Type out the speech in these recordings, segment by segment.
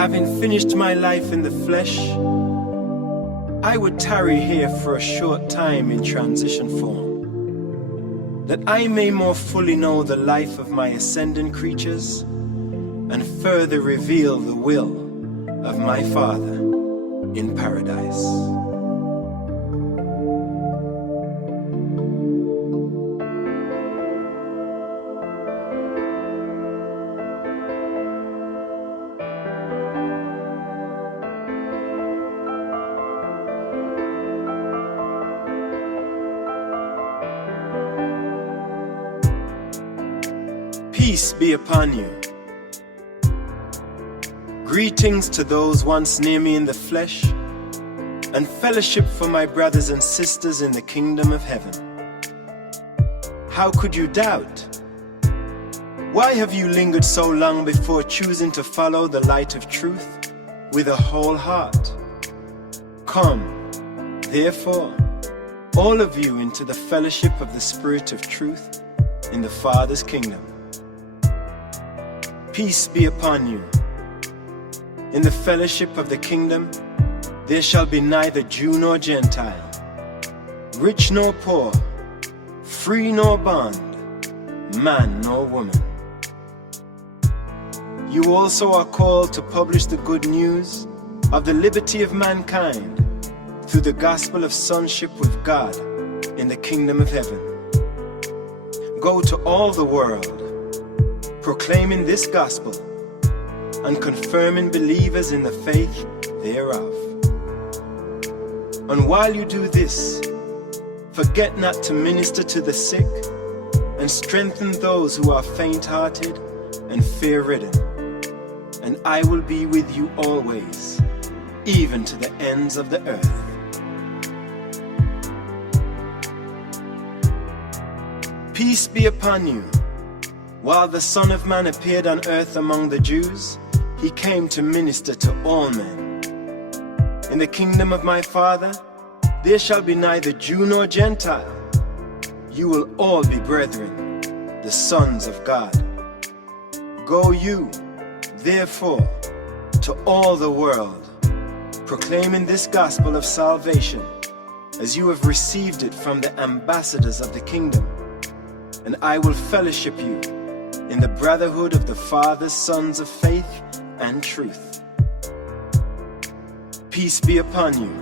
Having finished my life in the flesh, I would tarry here for a short time in transition form, that I may more fully know the life of my ascendant creatures and further reveal the will of my Father in paradise. Peace be upon you. Greetings to those once near me in the flesh, and fellowship for my brothers and sisters in the kingdom of heaven. How could you doubt? Why have you lingered so long before choosing to follow the light of truth with a whole heart? Come, therefore, all of you into the fellowship of the Spirit of truth in the Father's kingdom. Peace be upon you. In the fellowship of the kingdom, there shall be neither Jew nor Gentile, rich nor poor, free nor bond, man nor woman. You also are called to publish the good news of the liberty of mankind through the gospel of sonship with God in the kingdom of heaven. Go to all the world, proclaiming this gospel and confirming believers in the faith thereof. And while you do this, forget not to minister to the sick and strengthen those who are faint-hearted and fear-ridden. And I will be with you always, even to the ends of the earth. Peace be upon you. While the Son of Man appeared on earth among the Jews, he came to minister to all men. In the kingdom of my Father, there shall be neither Jew nor Gentile. You will all be brethren, the sons of God. Go you, therefore, to all the world, proclaiming this gospel of salvation, as you have received it from the ambassadors of the kingdom. And I will fellowship you in the brotherhood of the Father's sons of faith and truth. Peace be upon you.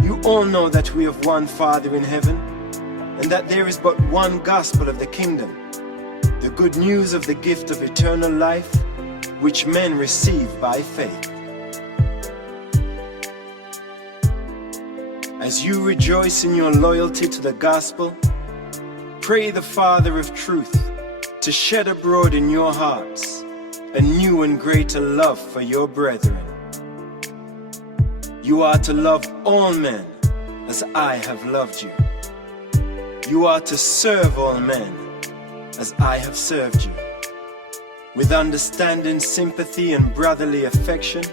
You all know that we have one Father in heaven, and that there is but one gospel of the kingdom, the good news of the gift of eternal life, which men receive by faith. As you rejoice in your loyalty to the gospel, pray the Father of truth to shed abroad in your hearts a new and greater love for your brethren. You are to love all men as I have loved you. You are to serve all men as I have served you. With understanding, sympathy, and brotherly affection,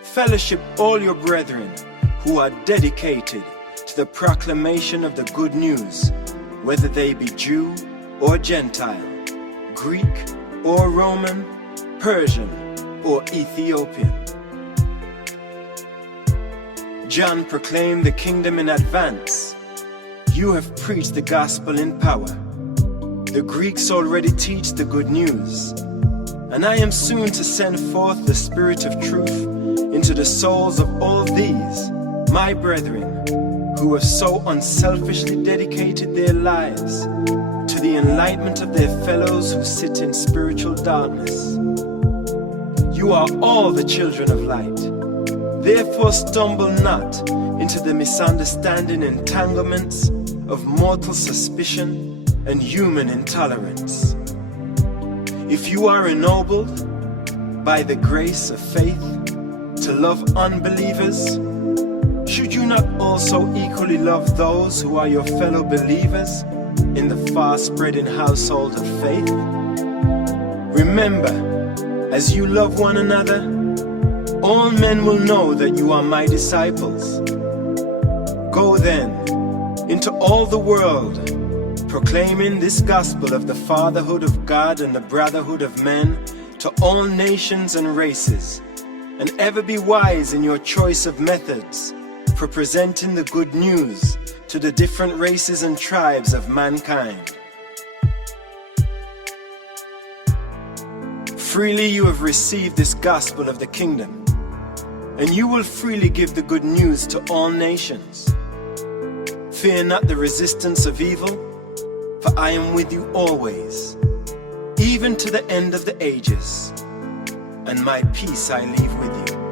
fellowship all your brethren who are dedicated to the proclamation of the good news, whether they be Jew or Gentile, Greek or Roman, Persian or Ethiopian. John proclaimed the kingdom in advance. You have preached the gospel in power. The Greeks already teach the good news, and I am soon to send forth the Spirit of truth into the souls of all these, my brethren, who have so unselfishly dedicated their lives to the enlightenment of their fellows who sit in spiritual darkness. You are all the children of light. Therefore stumble not into the misunderstanding entanglements of mortal suspicion and human intolerance. If you are ennobled by the grace of faith to love unbelievers, should you not also equally love those who are your fellow believers in the far-spreading household of faith? Remember, as you love one another, all men will know that you are my disciples. Go then into all the world, proclaiming this gospel of the fatherhood of God and the brotherhood of men to all nations and races, and ever be wise in your choice of methods for presenting the good news to the different races and tribes of mankind. Freely you have received this gospel of the kingdom, and you will freely give the good news to all nations. Fear not the resistance of evil, for I am with you always, even to the end of the ages, and my peace I leave with you.